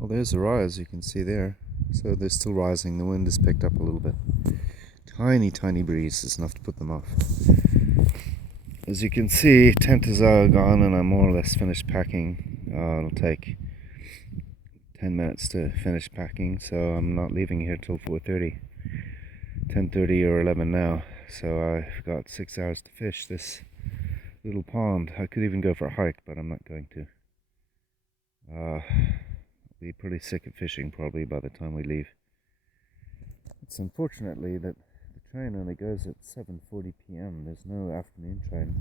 Well, there's a rise, you can see there. So they're still rising. The wind has picked up a little bit. Tiny, tiny breeze is enough to put them off. As you can see, tent is all gone and I'm more or less finished packing. It'll take 10 minutes to finish packing, so I'm not leaving here till 4:30. 10:30 or 11 now. So I've got 6 hours to fish this little pond. I could even go for a hike, but I'm not going to. I'll be pretty sick of fishing probably by the time we leave. It's unfortunately that the train only goes at 7:40 p.m. There's no afternoon train.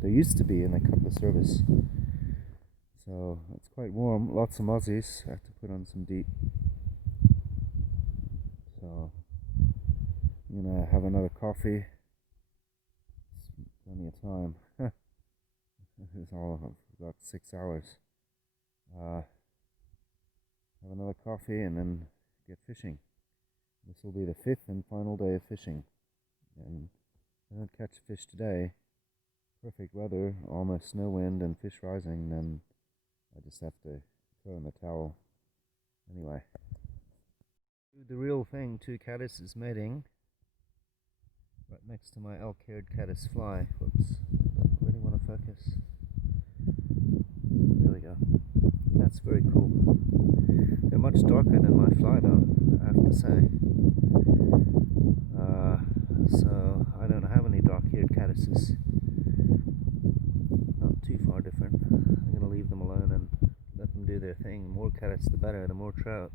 There used to be, and they cut the service. So it's quite warm. Lots of mozzies. I have to put on some deep. So I'm gonna have another coffee. It's plenty of time. It's all I've got 6 hours. Have another coffee and then get fishing. This will be the 5th and final day of fishing. And if I don't catch fish today, perfect weather, almost no wind and fish rising, then I just have to throw in the towel. Anyway. The real thing, 2 caddises mating right next to my elk-haired caddis fly. Whoops, don't really want to focus. There we go. That's very cool. They're much darker than my fly though, I have to say. So I don't have any dark-haired caddises. Not too far different. I'm going to leave them alone and let them do their thing. The more caddis the better, the more trout.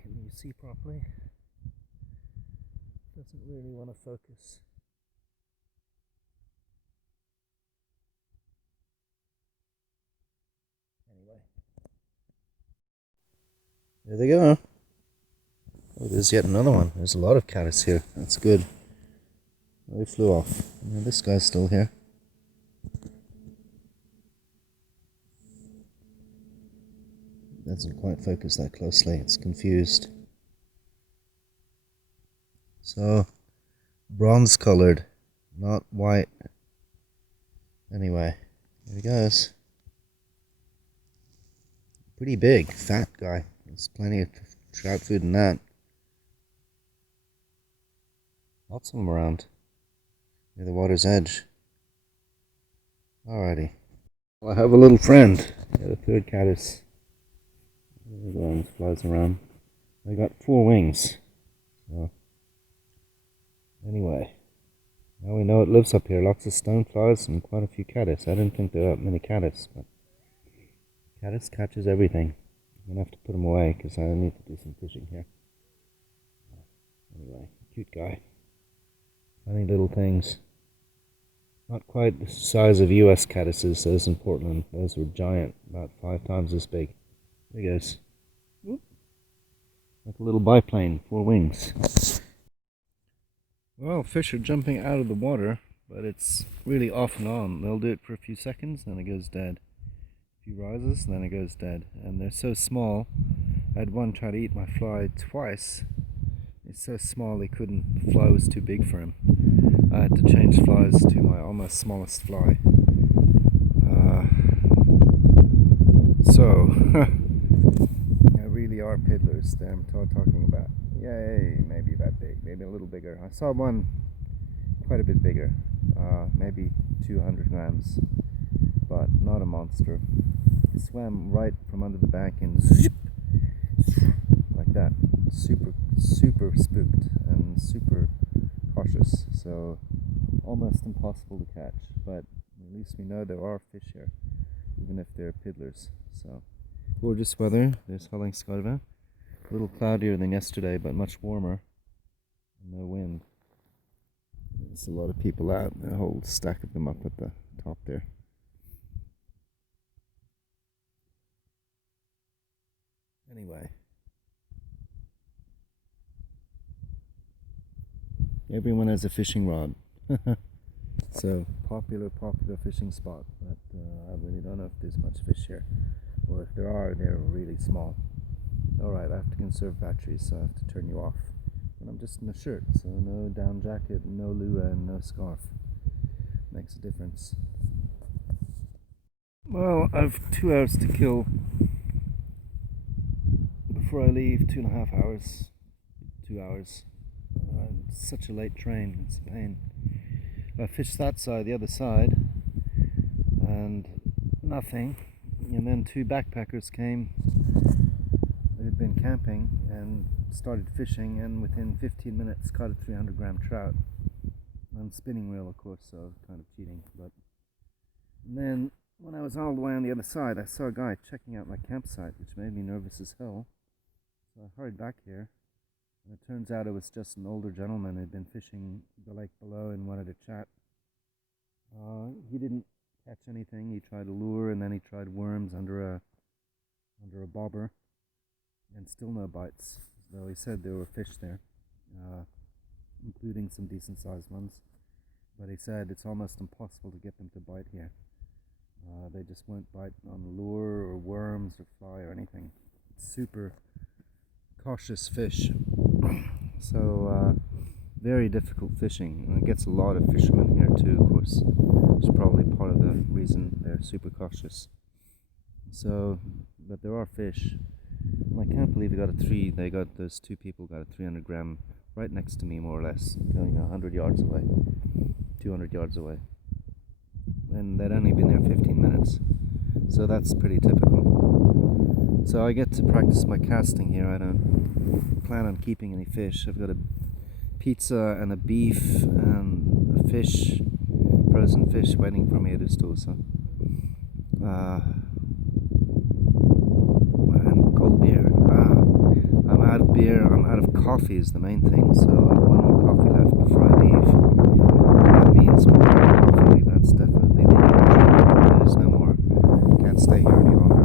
Can you see properly? Doesn't really want to focus. Anyway. There they go. Oh, there's yet another one. There's a lot of caddis here. That's good. They flew off. And this guy's still here. Doesn't quite focus that closely. It's confused. So, bronze colored, not white. Anyway, there he goes. Pretty big, fat guy. There's plenty of trout food in that. Lots of them around near the water's edge. Alrighty. Well, I have a little friend. Got a 3rd caddis. There one flies around. They got 4 wings. So anyway, now we know it lives up here. Lots of stoneflies and quite a few caddis. I didn't think there were that many caddis, but caddis catches everything. I'm gonna have to put them away because I need to do some fishing here. Anyway, cute guy. Funny little things. Not quite the size of US caddises, those in Portland. Those were giant, about 5 times this big. There he goes. Whoop. Like a little biplane, 4 wings. Well, fish are jumping out of the water, but it's really off and on. They'll do it for a few seconds, then it goes dead. A few rises, then it goes dead. And they're so small. I had one try to eat my fly twice. It's so small he couldn't. The fly was too big for him. I had to change flies to my almost smallest fly. So, they really are piddlers that I'm talking about. Yay, maybe that big, maybe a little bigger. I saw one quite a bit bigger, maybe 200 grams, but not a monster. He swam right from under the bank and zip, like that. Super spooked and super cautious, so almost impossible to catch, but at least we know there are fish here, even if they're piddlers. So gorgeous weather. There's Haugastøl. A little cloudier than yesterday, but much warmer. No wind. There's a lot of people out. A whole stack of them up at the top there. Anyway. Everyone has a fishing rod. So popular fishing spot, but I really don't know if there's much fish here, or if there are, they're really small. Alright, I have to conserve batteries, so I have to turn you off. And I'm just in a shirt, so no down jacket, no lua, and no scarf. Makes a difference. Well, I've 2 hours to kill before I leave, 2.5 hours, 2 hours. It's such a late train, it's a pain. I fished that side, the other side, and nothing. And then two backpackers came. They'd been camping and started fishing, and within 15 minutes caught a 300-gram trout on spinning reel, of course, so kind of cheating. But and then when I was all the way on the other side, I saw a guy checking out my campsite, which made me nervous as hell. So I hurried back here, and it turns out it was just an older gentleman who'd been fishing the lake below and wanted to chat. He didn't catch anything. He tried a lure, and then he tried worms under a bobber, and still no bites. Though he said there were fish there, including some decent sized ones. But he said it's almost impossible to get them to bite here. They just won't bite on lure or worms or fly or anything. Super cautious fish. So very difficult fishing, and it gets a lot of fishermen here too, of course. It's probably part of the reason they're super cautious. So, but there are fish. And I can't believe those two people got a 300-gram right next to me, more or less, going 100 yards away, 200 yards away. And they'd only been there 15 minutes. So that's pretty typical. So I get to practice my casting here. I don't plan on keeping any fish. I've got a pizza and a beef and a fish, frozen fish, waiting for me at Haugastøl. And cold beer. I'm out of beer. I'm out of coffee is the main thing. So I have one more coffee left before I leave. That means one more coffee. That's definitely the end. There's no more. Can't stay here any longer.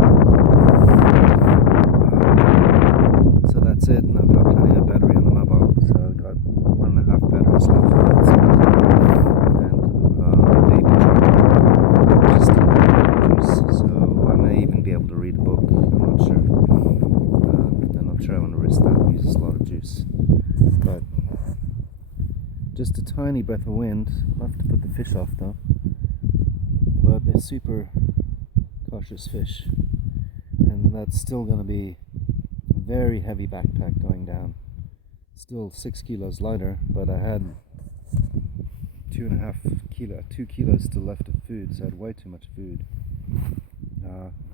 So that's it. And I've got plenty of battery on the mobile. So I've got 1.5 batteries left. And a baby charger, just juice. So I may even be able to read a book. I'm not sure. I'm not sure I want to risk that. It uses a lot of juice. But just a tiny breath of wind. I'll have to put the fish off though. But they're super cautious fish. And that's still going to be a very heavy backpack going down. Still 6 kilos lighter, but I had 2 kilos still left of food, so I had way too much food.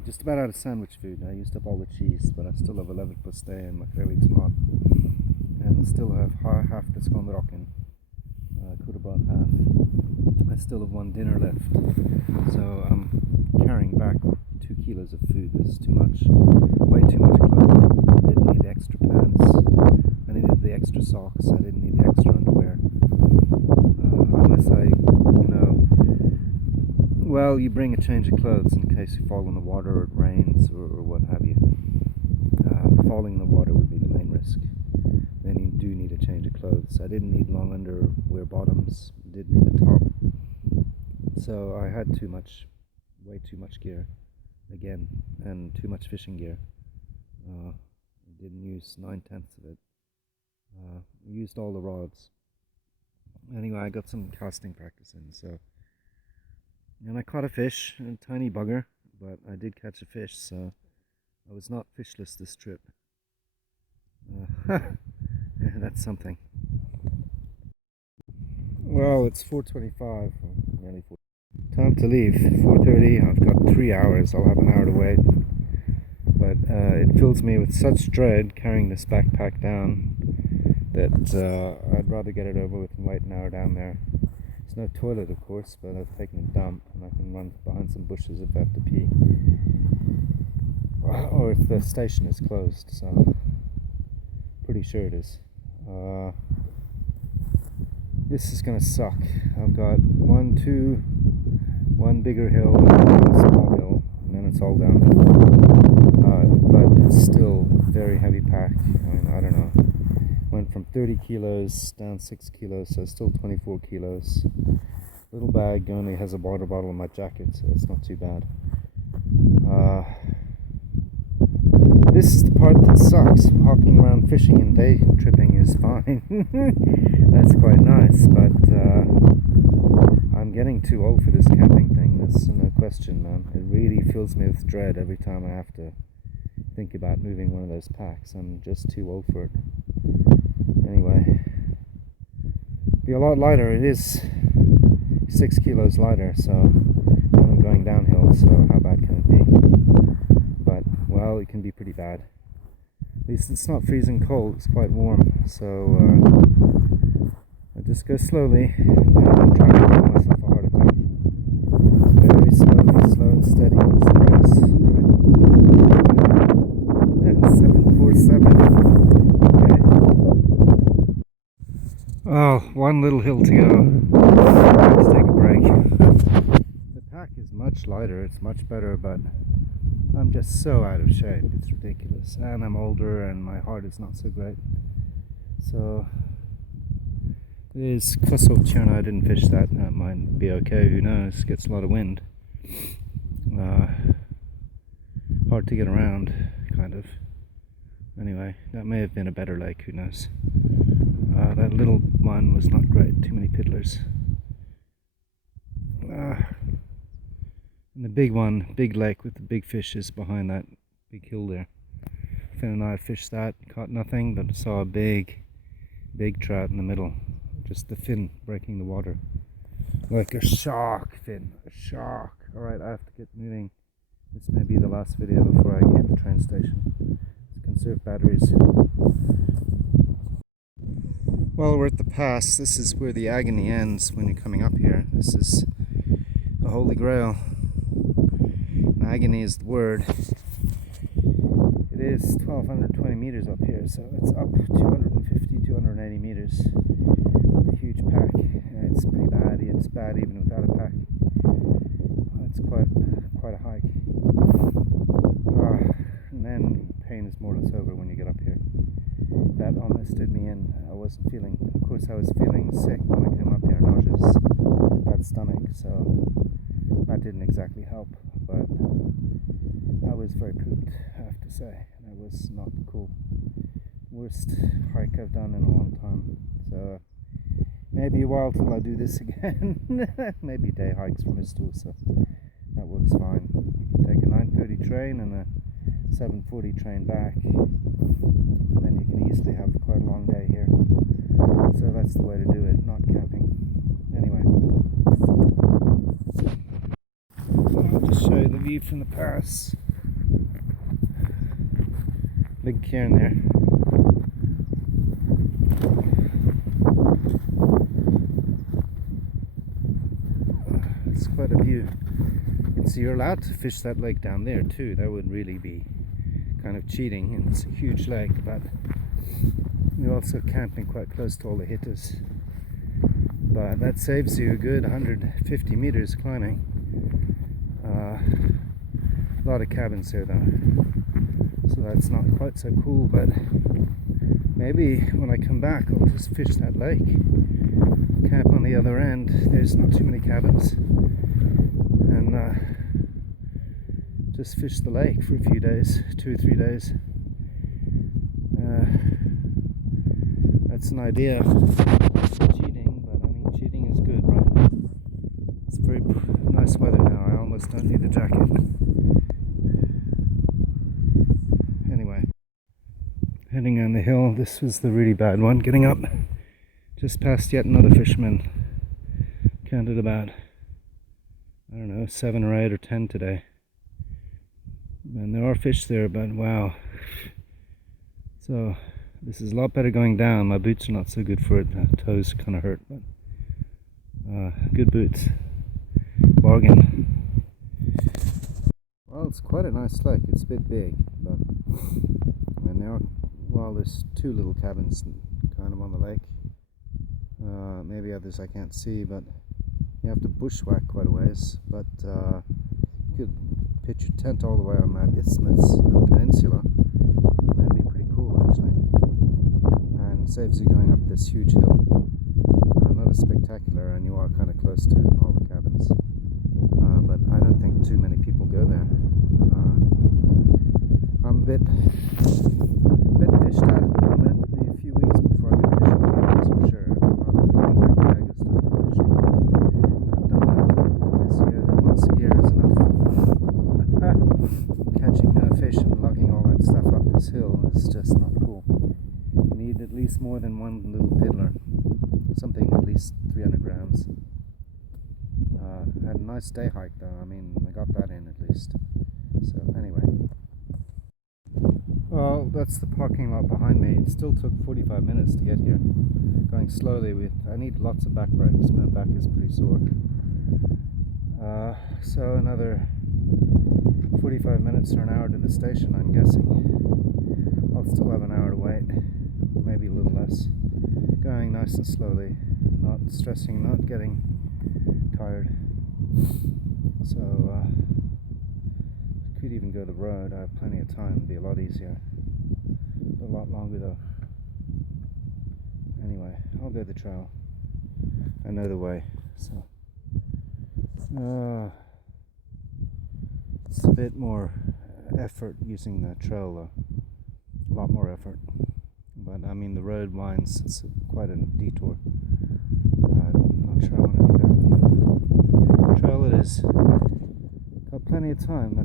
Just about out of sandwich food. I used up all the cheese, but I still have 11 pastei and makreli tomat. And still have half the skånrocken. I could have brought half. I still have one dinner left. So I'm carrying back 2 kilos of food. This is too much. Way too much clothing. I didn't need the extra pants. I needed the extra socks. I didn't need the extra underwear. Unless well, you bring a change of clothes in case you fall in the water or it rains or what have you. Falling in the water would be the main risk. Then you do need a change of clothes. I didn't need long underwear bottoms. I did need the top. So I had way too much gear again, and too much fishing gear. I didn't use 9/10 of it. Used all the rods. Anyway, I got some casting practice in, so. And I caught a fish, a tiny bugger, but I did catch a fish, so I was not fishless this trip. That's something. Well, it's 4:25, nearly 4. Time to leave. 4:30. I've got 3 hours. I'll have an hour to wait. But it fills me with such dread carrying this backpack down that I'd rather get it over with and wait an hour down there. There's no toilet, of course, but I've taken a dump and I can run behind some bushes if I have to pee. Or if the station is closed, so pretty sure it is. This is gonna suck. I've got one bigger hill and one small hill, and then it's all downhill. But it's still very heavy pack. I mean, I don't know. Went from 30 kilos down 6 kilos, so still 24 kilos. Little bag only has a water bottle in my jacket, so it's not too bad. This is the part that sucks. Walking around fishing and day tripping is fine. That's quite nice, but I'm getting too old for this camping thing. There's no question, man. It really fills me with dread every time I have to think about moving one of those packs. I'm just too old for it. Anyway, be a lot lighter. It is 6 kilos lighter, so I'm going downhill, so how bad can it be? But, well, it can be pretty bad. At least it's not freezing cold, it's quite warm, so I just go slowly, and I'm trying to give myself a heart attack. Very slowly, slow and steady wins the race. Right. 747. Okay. Oh, one little hill to go. Let's take a break. The pack is much lighter, it's much better, but I'm just so out of shape, it's ridiculous. And I'm older and my heart is not so great. So, it is Haugastøl. I didn't fish that. That might be okay, who knows, gets a lot of wind. Hard to get around, kind of. Anyway, that may have been a better lake, who knows. That little one was not great, too many piddlers. And the big one, big lake with the big fish is behind that big hill there. Finn and I fished that, caught nothing, but saw a big trout in the middle. Just the fin breaking the water. Like a shark, Finn, a shark. Alright, I have to get moving. This may be the last video before I hit the train station. Let's conserve batteries. Well, we're at the pass. This is where the agony ends when you're coming up here. This is the Holy Grail. Agony is the word. It is 1220 meters up here, so it's up 250, 280 meters with a huge pack. And it's pretty bad. It's bad even without a pack. It's quite a hike. And then pain is more or less over when you get up here. That almost did me in. I wasn't feeling, of course I was feeling sick when I came up here, nauseous, bad stomach, so that didn't exactly help, but I was very pooped, I have to say. That was not cool. Worst hike I've done in a long time, so maybe a while till I do this again. Maybe day hikes from Haugastøl, so that works fine. You can take a 9:30 train and a 7:40 train back, and then you can easily have quite a long day here. So that's the way to do it, not camping. Anyway, I'll just show you the view from the pass. Big cairn there. It's quite a view. So you're allowed to fish that lake down there too. That would really be kind of cheating, and it's a huge lake, but you're also camping quite close to all the hitters. But that saves you a good 150 meters climbing. A lot of cabins here though, so that's not quite so cool, but maybe when I come back I'll just fish that lake, camp on the other end. There's not too many cabins, and just fish the lake for a few days, 2 or 3 days. That's an idea. Cheating, but I mean cheating is good, right? It's very nice weather now. I almost don't need the jacket. Anyway, heading on the hill. This was the really bad one. Getting up, just past yet another fisherman. Counted about, I don't know, 7 or 8 or 10 today. And there are fish there, but wow. So this is a lot better going down. My boots are not so good for it. My toes kind of hurt, but good boots. Bargain. Well, it's quite a nice lake. It's a bit big, but and there are, well, there's 2 little cabins kind of on the lake. Maybe others I can't see, but you have to bushwhack quite a ways. But you could pitch your tent all the way on that isthmus, the peninsula. That'd be pretty cool, actually. And saves you going up this huge hill. Not as spectacular, and you are kind of close to all the cabins. But I don't think too many people go there. I'm a bit fished out at the moment. It'll be a few weeks before I go fishing again, that's for sure. I'm not coming back to Haugastøl for fishing. I've done that this year. Once a year is enough. Catching fish and lugging all that stuff. this hill is just not cool. You need at least more than one little piddler, something at least 300 grams. Had a nice day hike though, I mean I got that in at least. So anyway. Well, that's the parking lot behind me. It still took 45 minutes to get here. Going slowly I need lots of back brakes, my back is pretty sore. So another 45 minutes or an hour to the station, I'm guessing. I'll still have an hour to wait, maybe a little less. Going nice and slowly, not stressing, not getting tired. So could even go the road. I have plenty of time. It'd be a lot easier, a lot longer though. Anyway, I'll go the trail. I know the way, so it's a bit more effort using the trail though. A lot more effort. But I mean the road winds, it's quite a detour. I'm not sure I want to do that. Trail it is. Got plenty of time.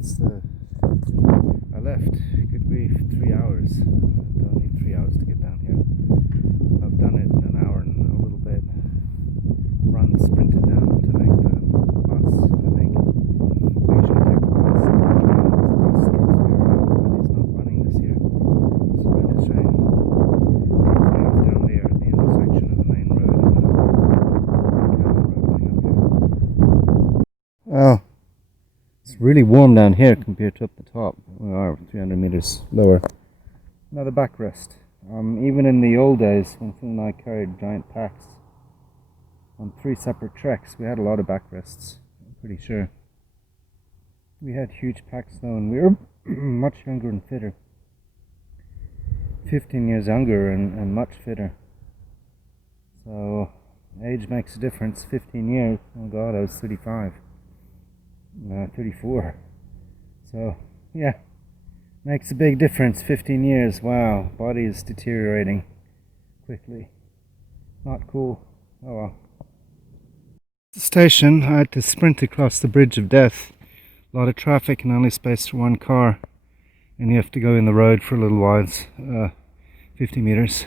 I left, good grief, 3 hours. Don't need 3 hours to get down here. I've done it in an hour and a little bit. Sprinted down to make the bus, I think. I usually take the bus. The bus drops me off, but he's not running this year. It's a real shame. Drops me off down there at the intersection of the main road and the Cabin Road going up here. Oh, it's really warm down here compared to up the top. We are 300 meters lower. Another backrest. Even in the old days when Phil and I carried giant packs on 3 separate treks, we had a lot of backrests, I'm pretty sure. We had huge packs though, and we were much younger and fitter. 15 years younger and much fitter. So, age makes a difference. 15 years, oh god, I was 35. 34. So, yeah, makes a big difference. 15 years, wow, body is deteriorating quickly. Not cool. Oh well. The station, I had to sprint across the bridge of death. A lot of traffic and only space for one car, and you have to go in the road for a little while. It's 50 meters.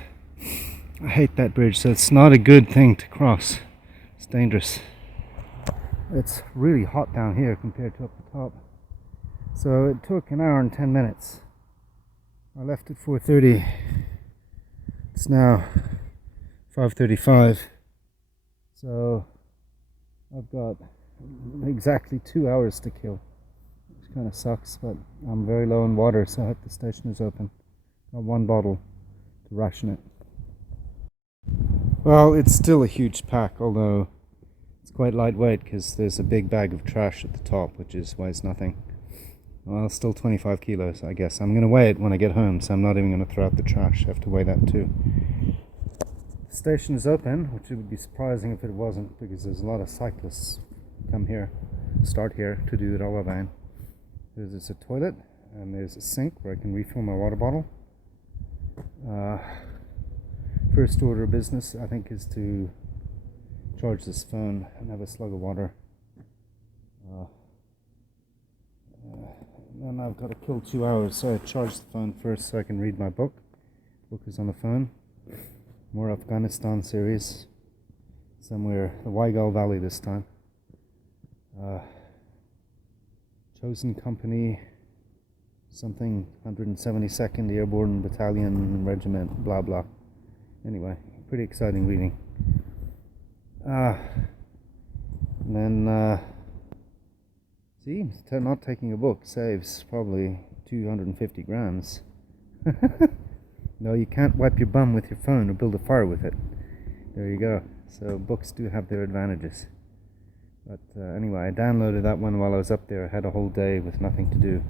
I hate that bridge, so it's not a good thing to cross. It's dangerous. It's really hot down here compared to up the top. So it took an hour and 10 minutes. I left at 4:30. It's now 5:35. So I've got exactly 2 hours to kill, which kind of sucks, but I'm very low in water, so I hope the station is open. Got 1 bottle to ration it. Well, it's still a huge pack, although it's quite lightweight because there's a big bag of trash at the top, which weighs nothing. Well, still 25 kilos, I guess. I'm going to weigh it when I get home, so I'm not even going to throw out the trash. I have to weigh that too. The station is open, which would be surprising if it wasn't, because there's a lot of cyclists who come here, start here to do the Rollervan. There's a toilet, and there's a sink where I can refill my water bottle. First order of business, I think, is to charge this phone and have a slug of water. Then I've got to kill 2 hours, so I charge the phone first so I can read my book. Book is on the phone. More Afghanistan series. Somewhere, the Haugastøl Valley this time. Chosen Company, something, 172nd Airborne Battalion Regiment, blah blah. Anyway, pretty exciting reading. And then, see, not taking a book saves probably 250 grams. No, you can't wipe your bum with your phone or build a fire with it. There you go. So books do have their advantages. But anyway, I downloaded that one while I was up there. I had a whole day with nothing to do.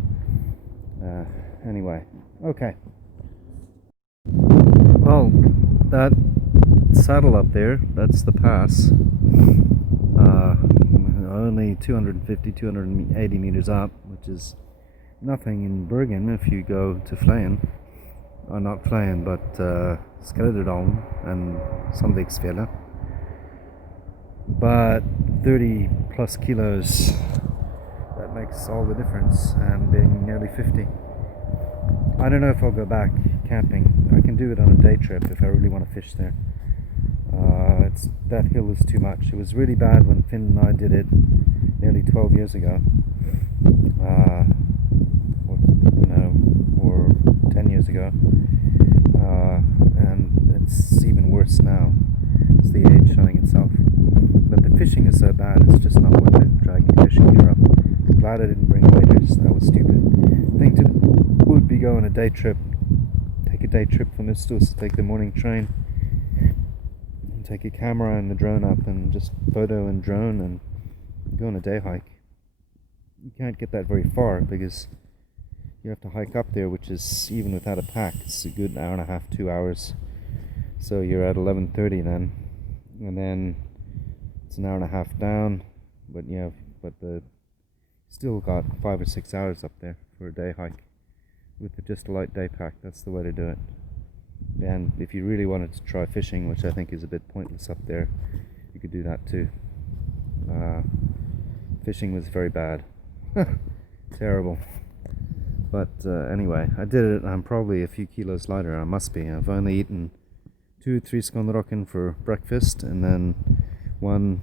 Anyway, okay. Well, that saddle up there, that's the pass. Only 250, 280 meters up, which is nothing in Bergen if you go to Flyen. Or not Flyen, but Skeleterdalen and Sandviksfjellet. But 30 plus kilos, that makes all the difference, and being nearly 50. I don't know if I'll go back camping. I can do it on a day trip if I really want to fish there. That hill is too much. It was really bad when Finn and I did it nearly 12 years ago. Or 10 years ago. And it's even worse now. It's the age showing itself. But the fishing is so bad, it's just not worth it dragging fishing gear up. I'm glad I didn't bring waders. That was stupid. The thing to would be go on a day trip. Take a day trip from Haugastøl, take the morning train, and take a camera and the drone up and just photo and drone and go on a day hike. You can't get that very far because you have to hike up there, which is, even without a pack, it's a good hour and a half, 2 hours. So you're at 11:30 then, and then it's an hour and a half down, but still got 5 or 6 hours up there for a day hike with just a light day pack. That's the way to do it. And if you really wanted to try fishing, which I think is a bit pointless up there, you could do that too. Fishing was very bad. Terrible. But anyway, I did it. I'm probably a few kilos lighter. I must be. I've only eaten 2-3 skonrokken for breakfast, and then one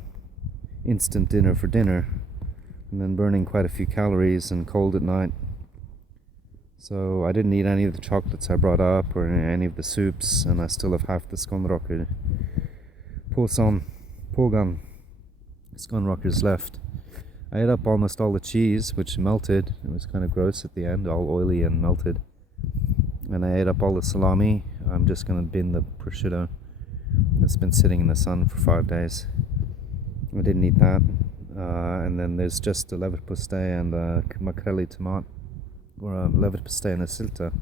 instant dinner for dinner, and then burning quite a few calories and cold at night. So I didn't eat any of the chocolates I brought up or any of the soups, and I still have half the skonrokker pågan skonrokkers left. I ate up almost all the cheese, which melted. It was kind of gross at the end, all oily and melted. And I ate up all the salami. I'm just going to bin the prosciutto. It's been sitting in the sun for 5 days. I didn't eat that. And then there's just a leverpostej and a makrelli tomat, or a leverpostej and a sylta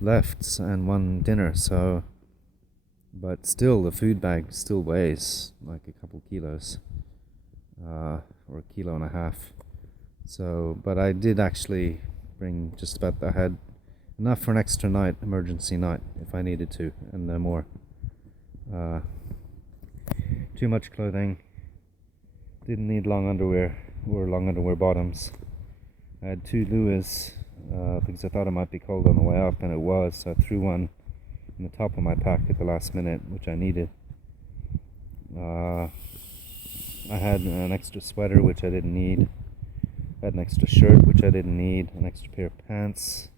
left, and one dinner. So, but still, the food bag still weighs like a couple kilos. Or a kilo and a half. So, but I did actually bring just about, I had enough for an extra night, emergency night, if I needed to, and no more. Too much clothing. Didn't need long underwear or long underwear bottoms. I had 2 luas because I thought it might be cold on the way up, and it was. So I threw one in the top of my pack at the last minute, which I needed. I had an extra sweater, which I didn't need. I had an extra shirt, which I didn't need. An extra pair of pants.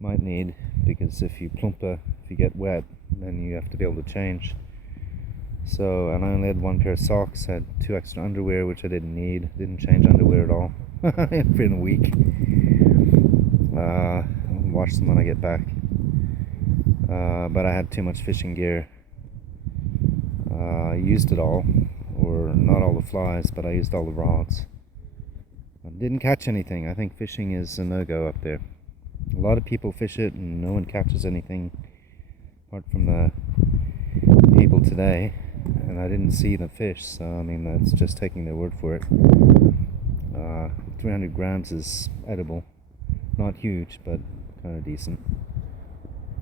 Might need, because if you get wet, then you have to be able to change. So, and I only had 1 pair of socks. I had 2 extra underwear, which I didn't need. Didn't change underwear at all. It's been a week. I'll wash them when I get back. But I had too much fishing gear. I used it all. Or not all the flies, but I used all the rods. I didn't catch anything. I think fishing is a no-go up there. A lot of people fish it and no one catches anything apart from the people today, and I didn't see the fish, so I mean, that's just taking their word for it. 300 grams is edible. Not huge, but kind of decent.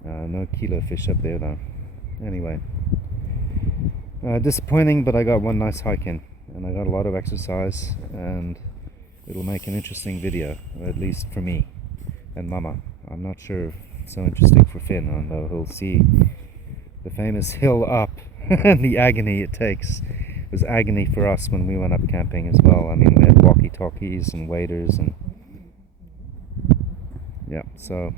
No kilo fish up there though. Anyway. Disappointing, but I got one nice hike in, and I got a lot of exercise, and it'll make an interesting video, at least for me and Mama. I'm not sure if it's so interesting for Finn, although he'll see the famous hill up and the agony it takes. It was agony for us when we went up camping as well. I mean, we had walkie-talkies and waders, and yeah, so